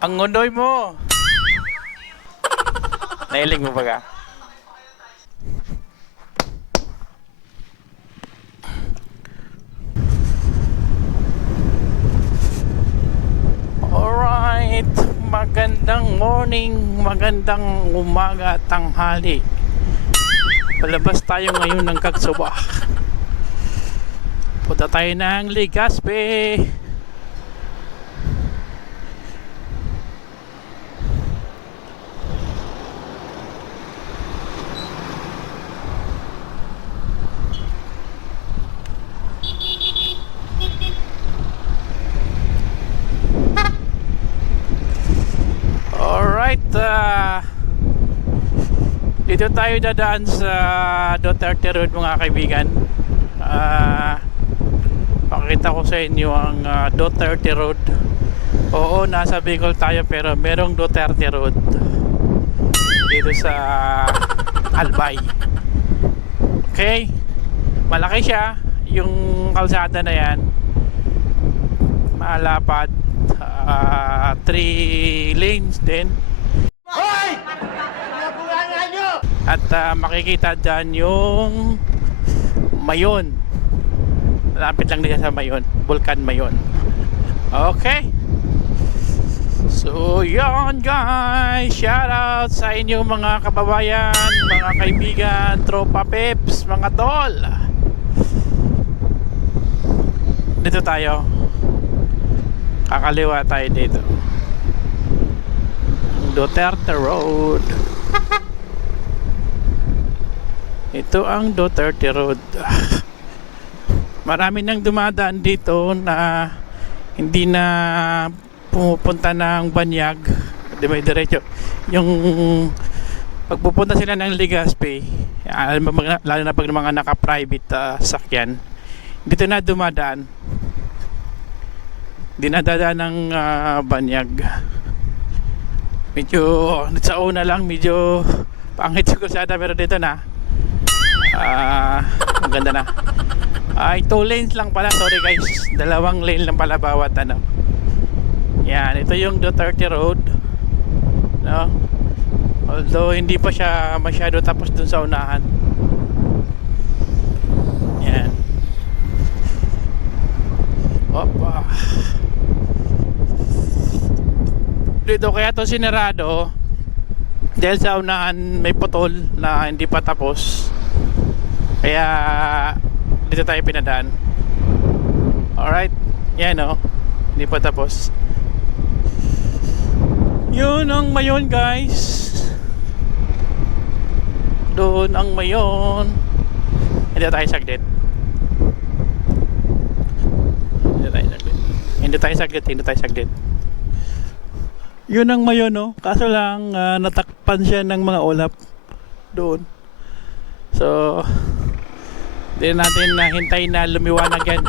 Ang ngunoy mo. Nailing mo ba ka? Alright. Magandang morning, magandang umaga, tanghali. Palabas tayo ngayon ng Cagsuba. Punta tayo ng Legazpi. Alright, dito tayo dadaan sa Duterte Road mga kaibigan. Pakita ko sa inyo ang Duterte Road. Oo, nasa Bicol tayo pero merong Duterte Road dito sa Albay. Okay, malaki siya. Yung kalsada na yan malapad, 3 lanes din. Hoy! Nabulangan nyo! At makikita dyan yung Mayon. Malapit lang din sa Mayon, Vulcan Mayon. Okay, so yon guys, shout out sa inyo mga kababayan, mga kaibigan, tropa peps, mga tol. Dito tayo, kakaliwa tayo dito, Duterte Road. Ito ang Duterte Road. Marami nang dumadaan dito na hindi na pumupunta ng Banyag, di ba, diretso yung pagpupunta sila ng Legazpi, lalo na pag mga naka-private sakyan, dito na dumadaan, dinadadaan ng Banyag. Medyo sa una lang medyo pangit yung kalsada, pero dito na maganda na. Ay, 2 lanes lang pala, sorry guys, 2 lane lang pala bawat ano. Yan, ito yung Duterte Road, no? Although hindi pa siya masyado tapos dun sa unahan. Yan. Opa. Dito kaya to sinarado dahil sa unahan may putol na hindi pa tapos, kaya dito tayo pinadaan. Alright, yan o, hindi pa tapos. Yun ang Mayon guys, doon ang Mayon. Hindi tayo saglit, hindi tayo saglit. Yun ang Mayon, no? Kaso lang natakpan siya ng mga ulap doon. So hindi natin hintay na lumiwanag yan.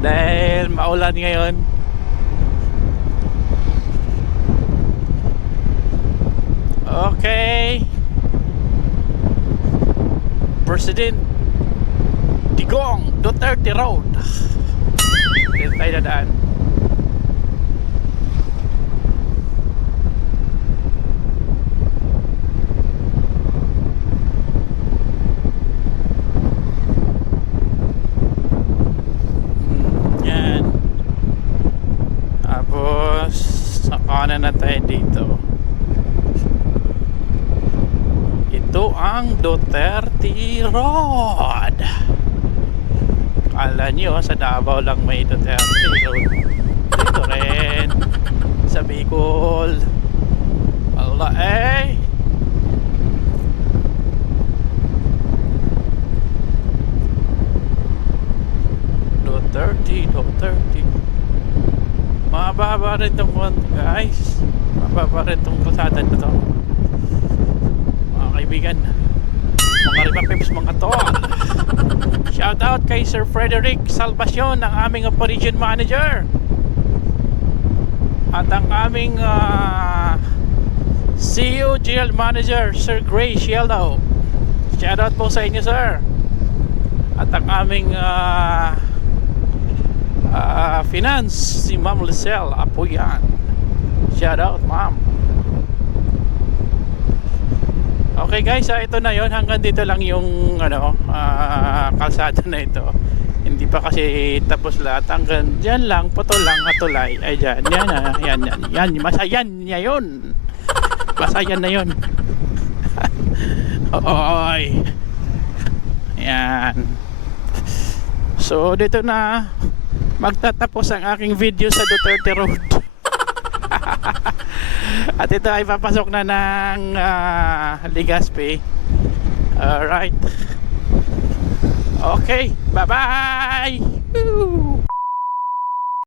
Dahil maulan ngayon. Okay, President Digong Duterte Road. Dito tayo dadaan. Yan. Tapos sa kanan na tayo dito. Ito ang Duterte Road. Kala nyo sa Davao lang may Duterte Road, dito rin sa Bicol. Allah Duterte. Mababa rin itong guys, mababa rin itong kalsada na ito mga kaibigan, mga ripapips, mga tol. Shout out kay Sir Frederick Salvacion, ang aming operation manager, at ang aming CEO General Manager Sir Gray Shieldo. Shout out po sa inyo sir. At ang aming Finance, si Ma'am Lisel Apoyan. Shout out, ma'am. Okay guys, ito na yon, hanggang dito lang yung kalsada na ito. Hindi pa kasi tapos lahat, hanggang dyan lang, putol lang at tulay. Ay dyan, yan, masayan niya yun. Masayan na yun. Oy. Yan. So dito na magtatapos ang aking video sa Duterte Road. At ito ay papasok na ng Legazpi. Alright. Okay, bye bye. Woo!